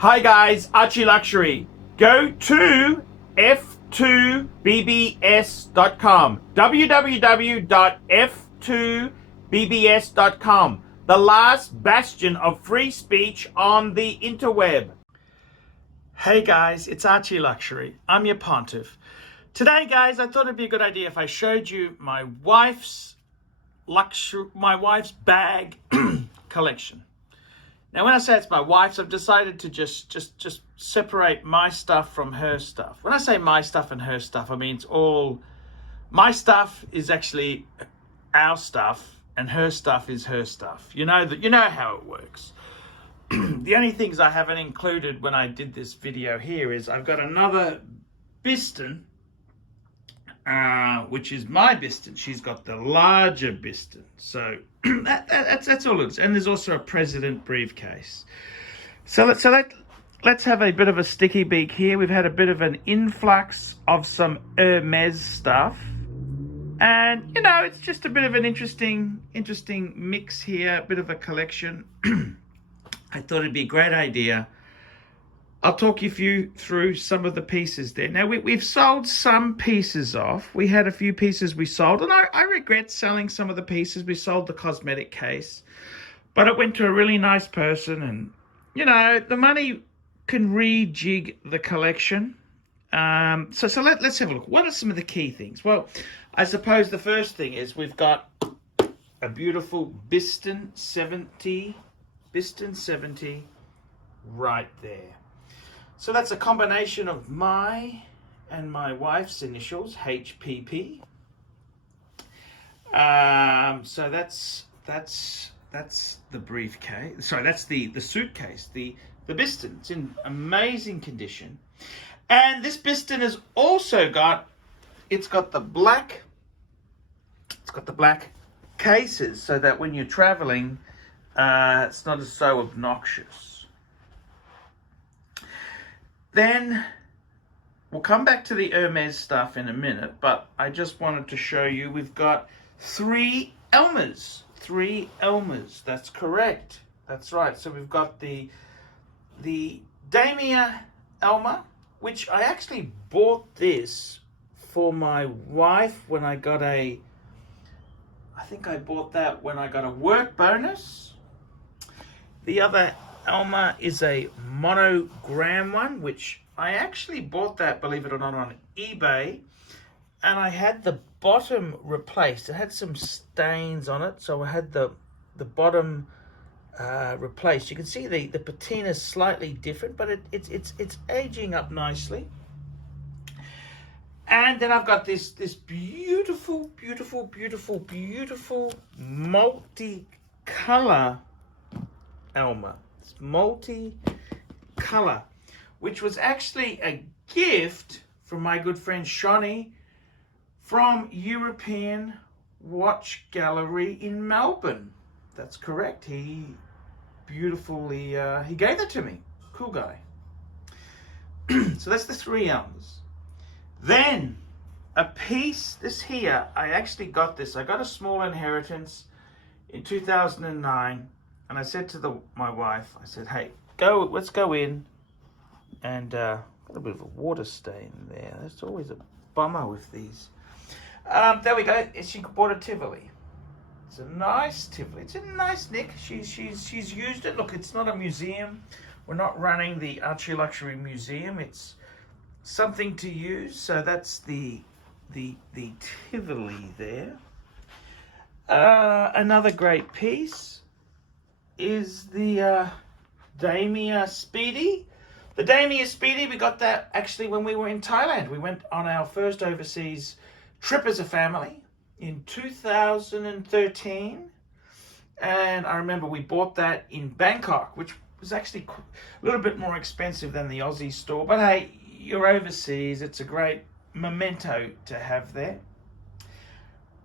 Hi guys, ArchieLuxury. Go to f2bbs.com, www.f2bbs.com, the last bastion of free speech on the interweb. Hey guys, it's ArchieLuxury. I'm your pontiff. Today guys, I thought it'd be a good idea if I showed you my wife's bag collection. Now, when I say it's my wife's, I've decided to just separate my stuff from her stuff. When I say my stuff and her stuff, I mean it's all my stuff is actually our stuff, and her stuff is her stuff. You know how it works. The only things I haven't included when I did this video here is I've got another Biston, which is my Biston. She's got the larger Biston. So that's all it is. And there's also a President briefcase. So let's have a bit of a sticky beak here. We've had a bit of an influx of some Hermes stuff. And, you know, it's just a bit of an interesting mix here, a bit of a collection. I thought it'd be a great idea. I'll talk you through some of the pieces there. Now, we've sold some pieces off. We had a few pieces we sold, and I regret selling some of the pieces. We sold the cosmetic case, but it went to a really nice person, and, you know, the money can rejig the collection. So let's have a look. What are some of the key things? Well, I suppose the first thing is we've got a beautiful Biston 70 right there. So that's a combination of my and my wife's initials, HPP. So that's the briefcase. Sorry, that's the suitcase. The Biston. It's in amazing condition. And this Biston has also got the black cases, so that when you're traveling, it's not so obnoxious. Then we'll come back to the Hermes stuff in a minute, but I just wanted to show you we've got three Elmas. That's correct. That's right. So we've got the Damia Elma, which I actually bought this for my wife when I got I think I bought that when I got a work bonus. The other Elma is a monogram one, which I actually bought that, believe it or not, on eBay, and I had the bottom replaced. It had some stains on it, so I had the bottom replaced. You can see the patina is slightly different, but it's aging up nicely. And then I've got this beautiful multi-color Elma. It's multi-color, which was actually a gift from my good friend Shawnee from European Watch Gallery in Melbourne. That's correct. He beautifully he gave it to me. Cool guy. So that's the three Elmas. Then a piece, this here, I actually got this. I got a small inheritance in 2009, and I said to my wife, I said, hey, let's go in, and got a bit of a water stain there. That's always a bummer with these. There we go. She bought a Tivoli. It's a nice Tivoli. It's a nice nick. She's used it. Look, it's not a museum. We're not running the ArchieLuxury Museum. It's something to use. So that's the Tivoli there. Another great piece is the Damia Speedy. The Damia Speedy, we got that actually when we were in Thailand. We went on our first overseas trip as a family in 2013. And I remember we bought that in Bangkok, which was actually a little bit more expensive than the Aussie store. But hey, you're overseas. It's a great memento to have there.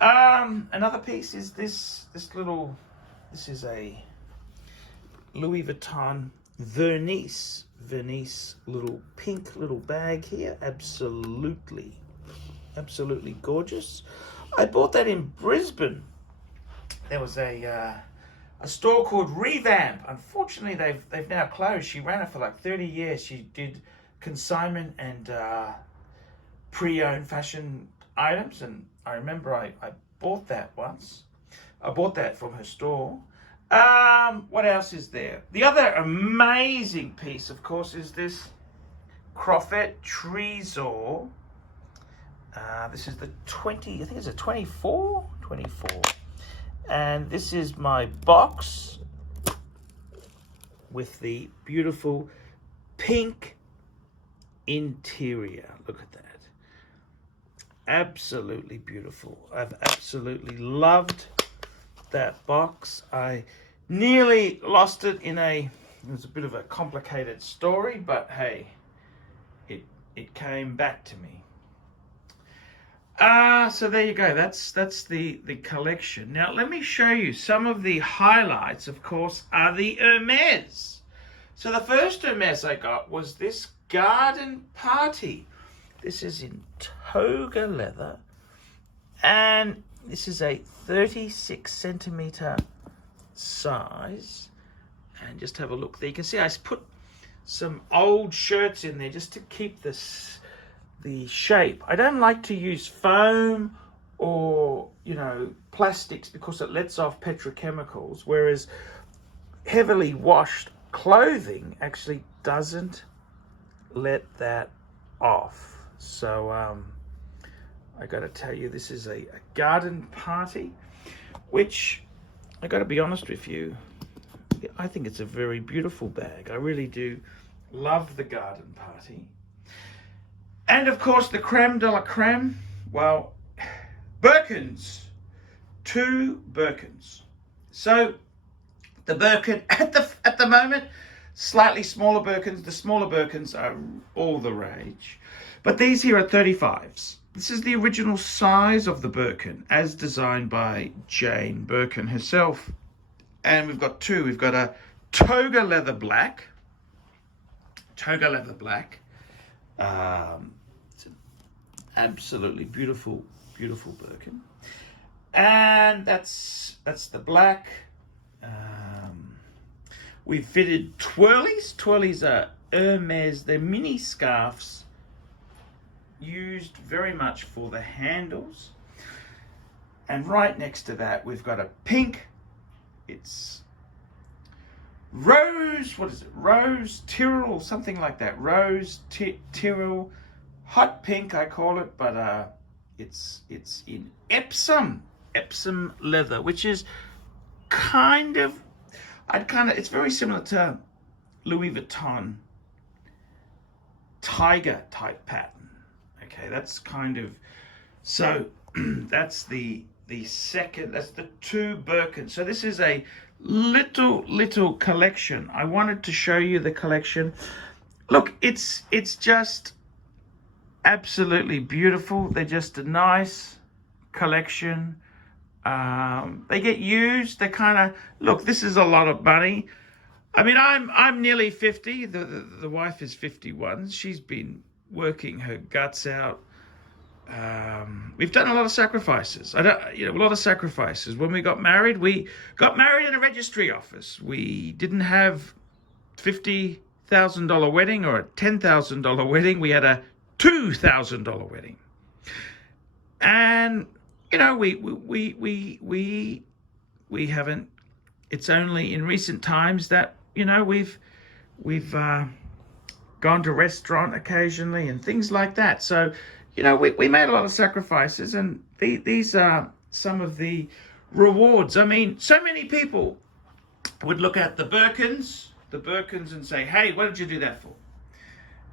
Another piece is this is a Louis Vuitton Vernice little pink little bag here. Absolutely gorgeous. I bought that in Brisbane. There was a a store called Revamp. Unfortunately, they've now closed. She ran it for like 30 years. She did consignment and pre-owned fashion items, and I remember I bought that once. I bought that from her store. What else is there? The other amazing piece, of course, is this Croffett Trésor. This is the 20, I think it's a 24? 24. And this is my box with the beautiful pink interior. Look at that. Absolutely beautiful. I've absolutely loved that box. I nearly lost it it was a bit of a complicated story, but hey, it came back to me. So there you go. That's the collection. Now let me show you some of the highlights. Of course, are the Hermes. So the first Hermes I got was this garden party. This is in toga leather, and this is a 36 centimeter size. And just have a look there. You can see I put some old shirts in there just to keep the shape. I don't like to use foam or, plastics because it lets off petrochemicals, whereas heavily washed clothing actually doesn't let that off. So I got to tell you, this is a garden party, which I got to be honest with you, I think it's a very beautiful bag. I really do love the garden party. And of course, the creme de la creme, well, Birkins, 2 Birkins. So the Birkin at the moment, slightly smaller Birkins. The smaller Birkins are all the rage, but these here are 35s. This is the original size of the Birkin, as designed by Jane Birkin herself. And we've got 2. We've got a toga leather black. It's an absolutely beautiful Birkin, and that's the black. We've fitted twirlies. Twirlies are Hermes. They're mini scarves used very much for the handles. And right next to that, we've got a pink. It's rose, what is it? Rose Tyrrell, something like that. Rose Tyrrell, hot pink I call it, but it's in Epsom leather, which is it's very similar to Louis Vuitton tiger type pattern. Okay, that's so that's the second, that's the 2 Birkins. So this is a little collection. I wanted to show you the collection. Look, it's just absolutely beautiful. They're just a nice collection. They get used. They look, this is a lot of money. I mean, I'm nearly 50. The wife is 51. She's been working her guts out. We've done a lot of sacrifices. A lot of sacrifices. When we got married in a registry office. We didn't have $50,000 wedding or a $10,000 wedding. We had a $2,000 wedding. And we haven't. It's only in recent times that we've gone to restaurant occasionally and things like that. So we made a lot of sacrifices, and these are some of the rewards. I mean, so many people would look at the Birkins and say, hey, what did you do that for?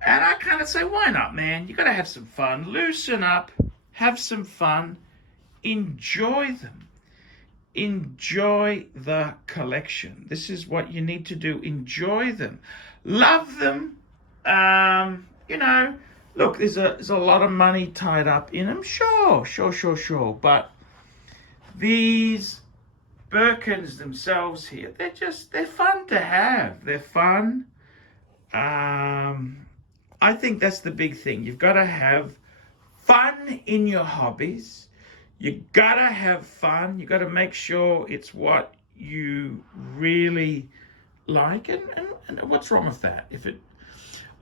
And I kind of say, why not, man? You got to have some fun, loosen up, have some fun, enjoy them. Enjoy the collection. This is what you need to do. Enjoy them. Love them. Look, there's a lot of money tied up in them. Sure. But these Birkins themselves here, they're fun to have. They're fun. I think that's the big thing. You've got to have fun in your hobbies. You gotta have fun. You gotta make sure it's what you really like, and what's wrong with that? If it,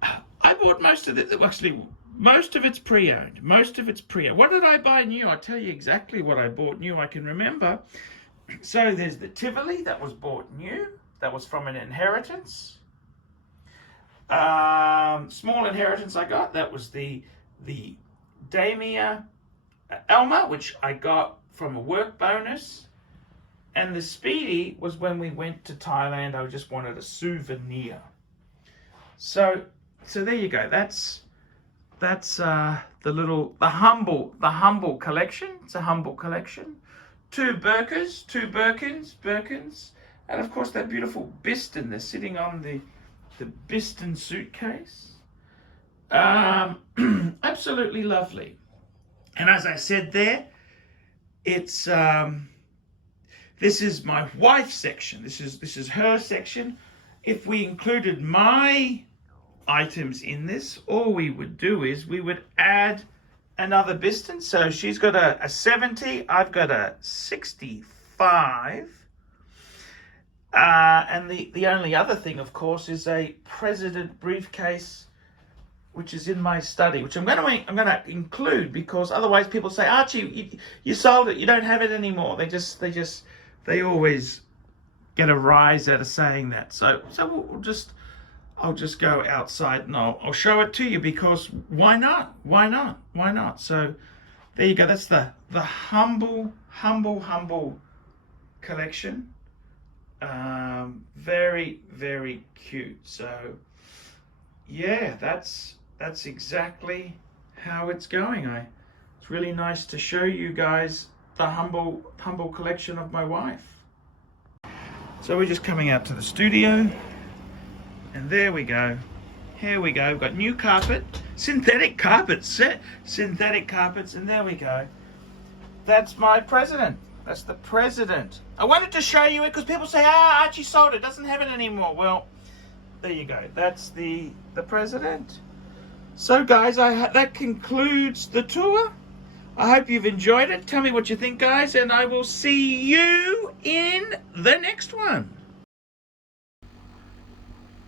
I bought most of it. Actually, most of it's pre-owned. Most of it's pre-owned. What did I buy new? I'll tell you exactly what I bought new. I can remember. So there's the Tivoli that was bought new. That was from an inheritance. Small inheritance I got. That was the Damia Elma, which I got from a work bonus. And the Speedy was when we went to Thailand. I just wanted a souvenir. So there you go. That's the humble collection. It's a humble collection. Two Birkins, and of course that beautiful Biston. They're sitting on the Biston suitcase. Absolutely lovely. And as I said there, it's this is my wife's section. This is her section. If we included my items in this, all we would do is we would add another Biston. So she's got a 70, I've got a 65. And the only other thing, of course, is a President briefcase, which is in my study, which I'm going to include, because otherwise people say, Archie, you sold it, you don't have it anymore. They always get a rise out of saying that. So I'll just go outside and I'll show it to you, because why not? Why not? Why not? So there you go. That's the humble collection. Very, very cute. So yeah, that's exactly how it's going. It's really nice to show you guys the humble collection of my wife. So we're just coming out to the studio, and there we go. Here we go. We've got new carpet, synthetic carpets, and there we go. That's my President. That's the President. I wanted to show you it because people say, Archie sold it, doesn't have it anymore. Well, there you go. That's the President. So guys, that concludes the tour. I hope you've enjoyed it. Tell me what you think, guys, and I will see you in the next one.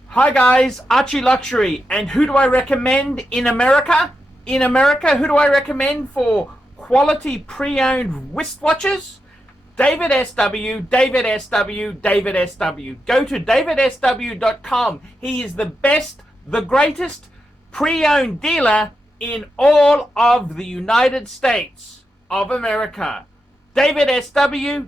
Hi guys, ArchieLuxury, and who do I recommend in America? In America, who do I recommend for quality pre-owned wristwatches? David SW. Go to davidsw.com. He is the best, the greatest pre-owned dealer in all of the United States of America. David SW.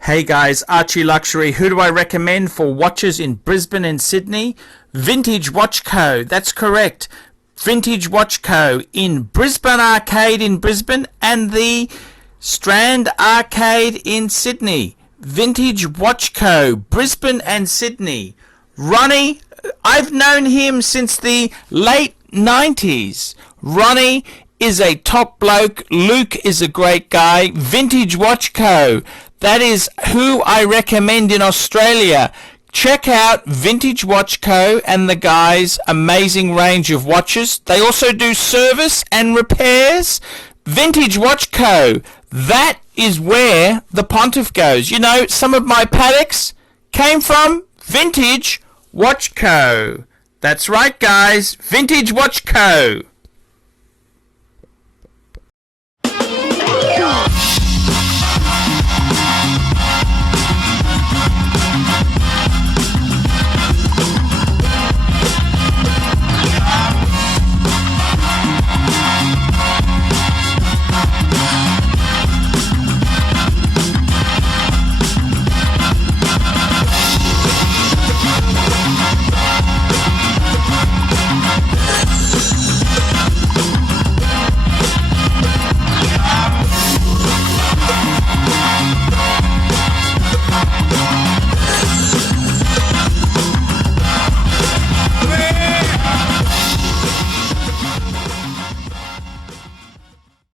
Hey guys, ArchieLuxury. Who do I recommend for watches in Brisbane and Sydney? Vintage Watch Co. That's correct. Vintage Watch Co. in Brisbane Arcade in Brisbane and the Strand Arcade in Sydney. Vintage Watch Co. Brisbane and Sydney. Ronnie, I've known him since the late 90s. Ronnie is a top bloke. Luke is a great guy. Vintage Watch Co. That is who I recommend in Australia. Check out Vintage Watch Co. and the guys' amazing range of watches. They also do service and repairs. Vintage Watch Co. That is where the Pontiff goes. You know, some of my Pateks came from Vintage Watch Co. That's right, guys. Vintage Watch Co.